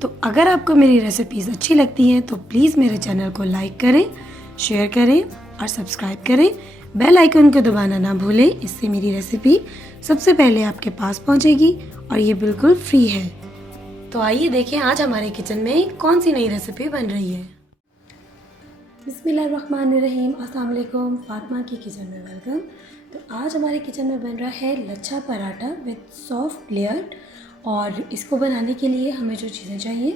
तो अगर आपको मेरी रेसिपीज़ अच्छी लगती हैं तो प्लीज़ मेरे चैनल को लाइक करें, शेयर करें और सब्सक्राइब करें। बेल आइकन को दबाना ना भूलें, इससे मेरी रेसिपी सबसे पहले आपके पास पहुंचेगी और ये बिल्कुल फ्री है। तो आइए देखें आज हमारे किचन में कौन सी नई रेसिपी बन रही है। बिस्मिल्लाहिर्रहमानिर्रहीम, अस्सलाम वालेकुम। फातिमा की किचन में वेलकम। तो आज हमारे किचन में बन रहा है lachha paratha with soft layer. और इसको बनाने के लिए हमें जो चीज़ें चाहिए,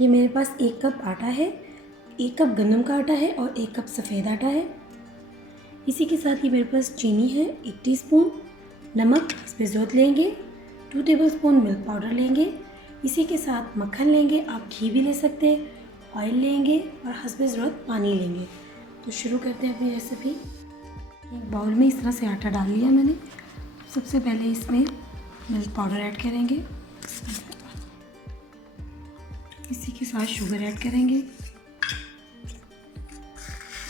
ये मेरे पास 1 कप आटा है, 1 कप गंदम का आटा है और 1 कप सफ़ेद आटा है। इसी के साथ ही मेरे पास चीनी है 1 टीस्पून, नमक हस्बे ज़रूरत लेंगे, 2 टेबलस्पून मिल्क पाउडर लेंगे। इसी के साथ मक्खन लेंगे, आप घी भी ले सकते हैं, ऑयल लेंगे और हस्बे ज़रूरत पानी लेंगे। तो शुरू करते हैं अपनी रेसिपी। एक बाउल में इस तरह से आटा डाल लिया मैंने। सबसे पहले इसमें मिल्क पाउडर ऐड करेंगे, इसी के साथ शुगर ऐड करेंगे,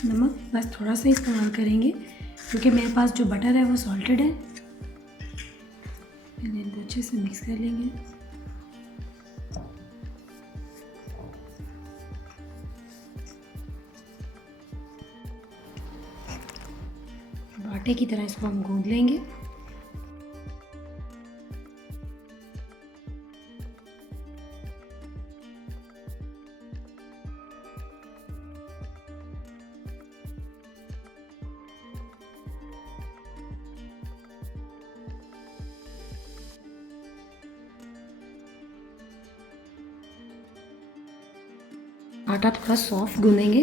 नमक बस थोड़ा सा इस्तेमाल करेंगे क्योंकि मेरे पास जो बटर है वो सॉल्टेड है। पहले इनको अच्छे से मिक्स कर लेंगे। आटे की तरह इसको हम गूंद लेंगे। आटा थोड़ा सॉफ्ट गूंदेंगे।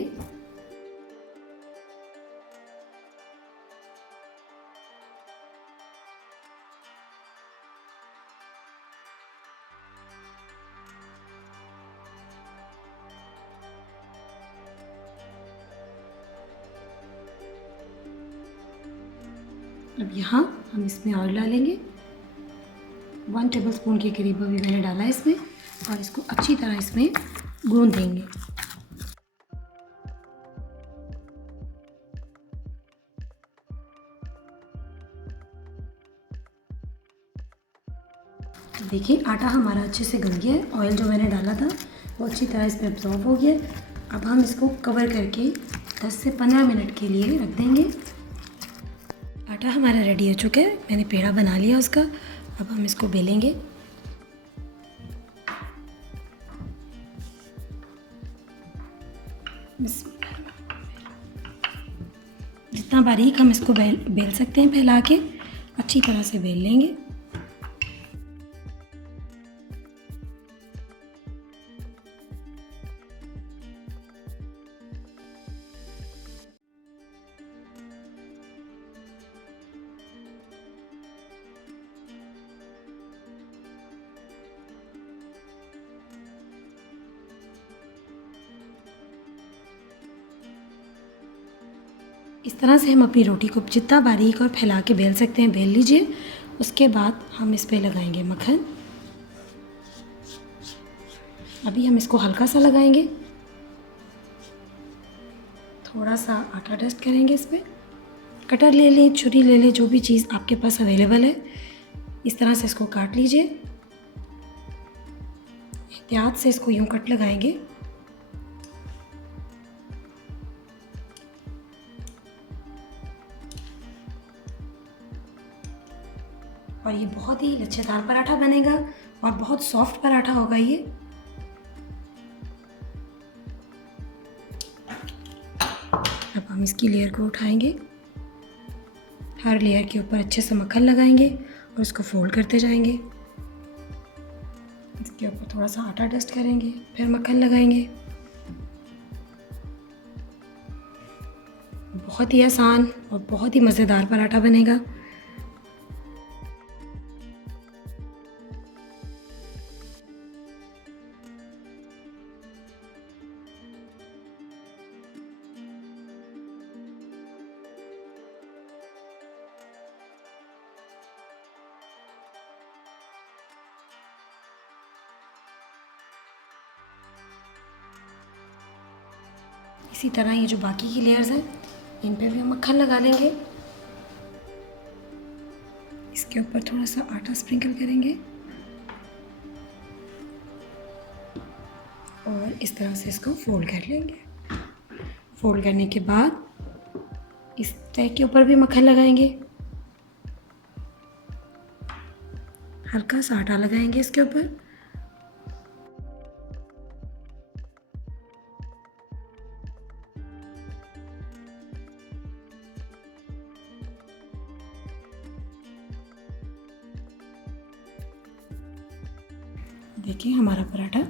अब यहाँ हम इसमें ऑयल डालेंगे। 1 टेबलस्पून के करीब अभी मैंने डाला है इसमें और इसको अच्छी तरह इसमें गूंद देंगे। देखिए आटा हमारा अच्छे से गल गया है। ऑयल जो मैंने डाला था वो अच्छी तरह इसमें एब्जॉर्ब हो गया। अब हम इसको कवर करके 10 से 15 मिनट के लिए रख देंगे। आटा हमारा रेडी हो चुका है, मैंने पेड़ा बना लिया उसका। अब हम इसको बेलेंगे। जितना बारीक हम इसको बेल सकते हैं फैला के अच्छी तरह से बेल लेंगे। इस तरह से हम अपनी रोटी को जितना बारीक और फैला के बेल सकते हैं बेल लीजिए। उसके बाद हम इस पे लगाएंगे मक्खन। अभी हम इसको हल्का सा लगाएंगे, थोड़ा सा आटा डस्ट करेंगे इस पर। कटर ले लें, छुरी ले लें, जो भी चीज़ आपके पास अवेलेबल है। इस तरह से इसको काट लीजिए। एहतियात से इसको यूँ कट लगाएंगे। और ये बहुत ही लच्छेदार पराठा बनेगा और बहुत सॉफ्ट पराठा होगा ये। अब हम इसकी लेयर को उठाएंगे, हर लेयर के ऊपर अच्छे से मक्खन लगाएंगे और उसको फोल्ड करते जाएंगे। इसके ऊपर थोड़ा सा आटा डस्ट करेंगे, फिर मक्खन लगाएंगे। बहुत ही आसान और बहुत ही मज़ेदार पराठा बनेगा। इसी तरह ये जो बाकी की लेयर्स हैं इन पे भी हम मक्खन लगा लेंगे। इसके ऊपर थोड़ा सा आटा स्प्रिंकल करेंगे। और इस तरह से इसको फोल्ड कर लेंगे। फोल्ड करने के बाद इस तह के ऊपर भी मक्खन लगाएंगे, हल्का सा आटा लगाएंगे इसके ऊपर। देखिए हमारा पराठा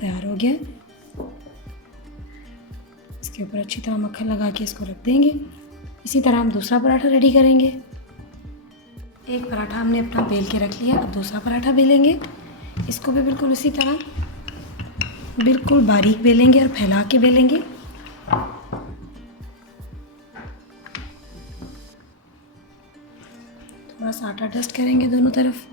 तैयार हो गया। इसके ऊपर अच्छी तरह मक्खन लगा के इसको रख देंगे। इसी तरह हम दूसरा पराठा रेडी करेंगे। एक पराठा हमने अपना बेल के रख लिया, अब दूसरा पराठा बेलेंगे। इसको भी बिल्कुल उसी तरह बिल्कुल बारीक बेलेंगे और फैला के बेलेंगे। थोड़ा सा आटा डस्ट करेंगे दोनों तरफ।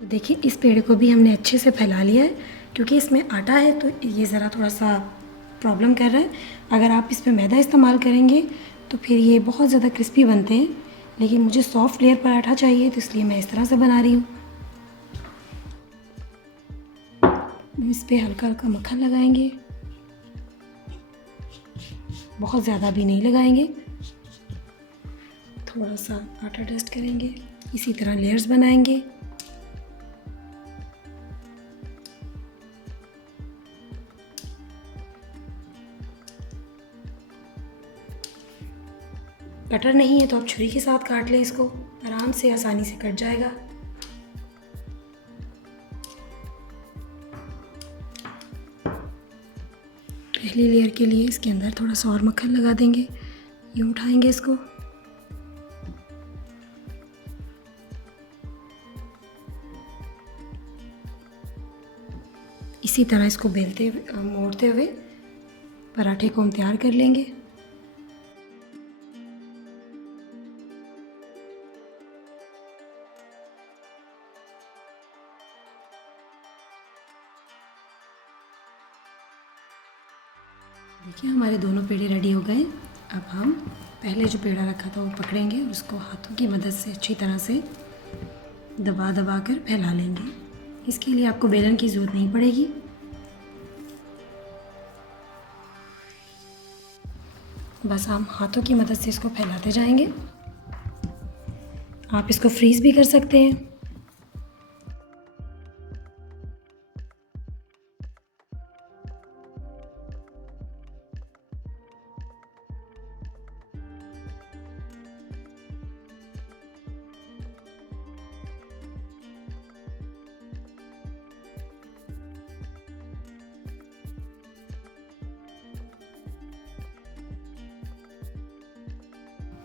तो देखिए इस पेड़ को भी हमने अच्छे से फैला लिया है, क्योंकि इसमें आटा है तो ये ज़रा थोड़ा सा प्रॉब्लम कर रहा है। अगर आप इस पर मैदा इस्तेमाल करेंगे तो फिर ये बहुत ज़्यादा क्रिस्पी बनते हैं, लेकिन मुझे सॉफ्ट लेयर पराठा चाहिए तो इसलिए मैं इस तरह से बना रही हूँ। इस पर हल्का हल्का मक्खन लगाएंगे, बहुत ज़्यादा भी नहीं लगाएंगे, थोड़ा सा आटा डस्ट करेंगे। इसी तरह लेयर्स बनाएंगे। कटर नहीं है तो आप छुरी के साथ काट लें, इसको आराम से आसानी से कट जाएगा। पहली लेयर के लिए इसके अंदर थोड़ा सा और मक्खन लगा देंगे, यूँ उठाएंगे इसको। इसी तरह इसको बेलते हुए मोड़ते हुए पराठे को हम तैयार कर लेंगे। देखिए हमारे दोनों पेड़े रेडी हो गए। अब हम पहले जो पेड़ा रखा था वो पकड़ेंगे और उसको हाथों की मदद से अच्छी तरह से दबा दबा कर फैला लेंगे। इसके लिए आपको बेलन की ज़रूरत नहीं पड़ेगी। बस हम हाथों की मदद से इसको फैलाते जाएंगे। आप इसको फ्रीज़ भी कर सकते हैं।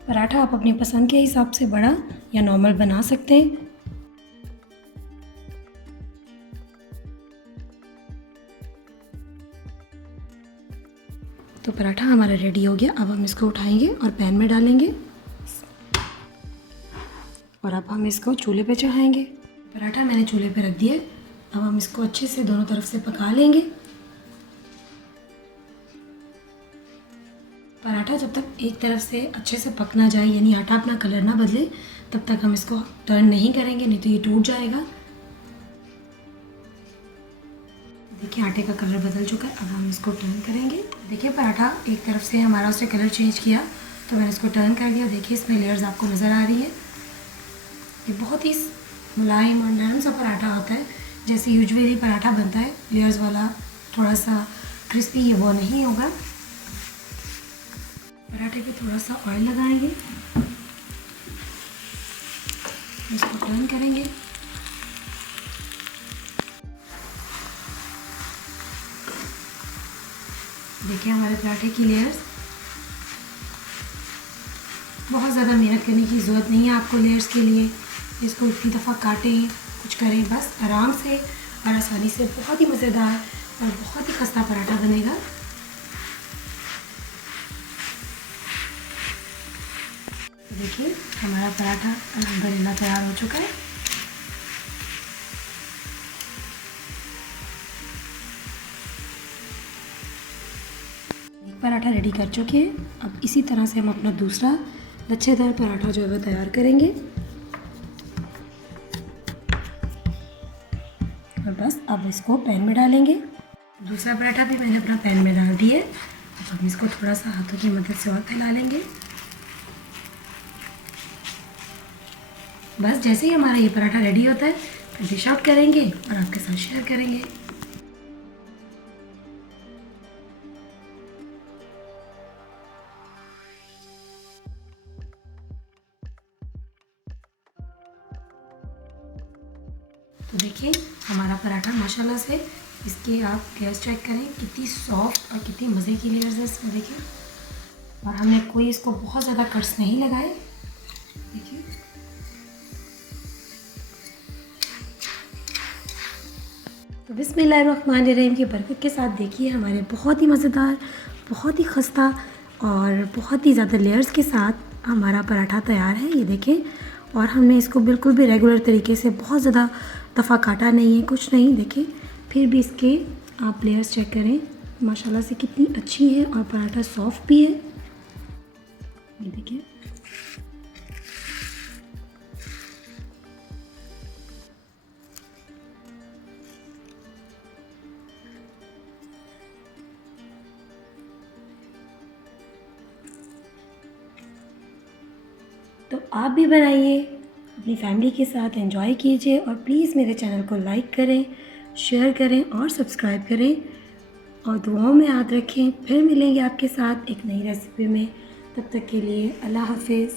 पराठा आप अपनी पसंद के हिसाब से बड़ा या नॉर्मल बना सकते हैं। तो पराठा हमारा रेडी हो गया। अब हम इसको उठाएंगे और पैन में डालेंगे और अब हम इसको चूल्हे पे चढ़ाएंगे। पराठा मैंने चूल्हे पे रख दिया। अब हम इसको अच्छे से दोनों तरफ से पका लेंगे। पराठा जब तक एक तरफ से अच्छे से पक ना जाए, यानी आटा अपना कलर ना बदले, तब तक हम इसको टर्न नहीं करेंगे, नहीं तो ये टूट जाएगा। देखिए आटे का कलर बदल चुका है। अब हम इसको टर्न करेंगे। देखिए पराठा एक तरफ से हमारा उससे कलर चेंज किया तो मैंने इसको टर्न कर दिया। देखिए इसमें लेयर्स आपको नज़र आ रही है। ये बहुत ही मुलायम और नरम सा पराठा होता है। जैसे यूजुअली पराठा बनता है लेयर्स वाला, थोड़ा सा क्रिस्पी, ये वो नहीं होगा। पराठे पे थोड़ा सा ऑयल लगाएंगे, इसको टर्न करेंगे। देखिए हमारे पराठे की लेयर्स, बहुत ज़्यादा मेहनत करने की ज़रूरत नहीं है आपको लेयर्स के लिए। इसको इतनी दफ़ा काटें, कुछ करें, बस आराम से और आसानी से बहुत ही मज़ेदार और बहुत ही खस्ता पराठा बनेगा। देखिए हमारा पराठा अल्हम्दुलिल्लाह तैयार हो चुका है। पराठा रेडी कर चुके हैं। अब इसी तरह से हम अपना दूसरा लच्छेदार पराठा जो है वो तैयार करेंगे। और बस अब इसको पैन में डालेंगे। दूसरा पराठा भी मैंने अपना पैन में डाल दिया है। अब हम इसको थोड़ा सा हाथों की मदद से और फैला लेंगे। बस जैसे ही हमारा ये पराठा रेडी होता है फिर डिश आउट करेंगे और आपके साथ शेयर करेंगे। तो देखिए हमारा पराठा माशाल्लाह से, इसके आप लेयर्स चेक करें कितनी सॉफ्ट और कितनी मज़े की लेयर्स है इसमें, देखिए। और हमने कोई इसको बहुत ज़्यादा कट्स नहीं लगाए, देखिए। तो बिस्मिल्लाहिर्रहमानिर्रहीम की बरकत के साथ देखिए हमारे बहुत ही मज़ेदार, बहुत ही खस्ता और बहुत ही ज़्यादा लेयर्स के साथ हमारा पराठा तैयार है, ये देखें। और हमने इसको बिल्कुल भी रेगुलर तरीके से बहुत ज़्यादा दफ़ा काटा नहीं है, कुछ नहीं, देखिए। फिर भी इसके आप लेयर्स चेक करें माशाल्लाह से कितनी अच्छी है और पराठा सॉफ्ट भी है, ये देखिए। तो आप भी बनाइए, अपनी फैमिली के साथ एंजॉय कीजिए और प्लीज़ मेरे चैनल को लाइक करें, शेयर करें और सब्सक्राइब करें और दुआओं में याद रखें। फिर मिलेंगे आपके साथ एक नई रेसिपी में, तब तक के लिए अल्लाह हाफ़िज़।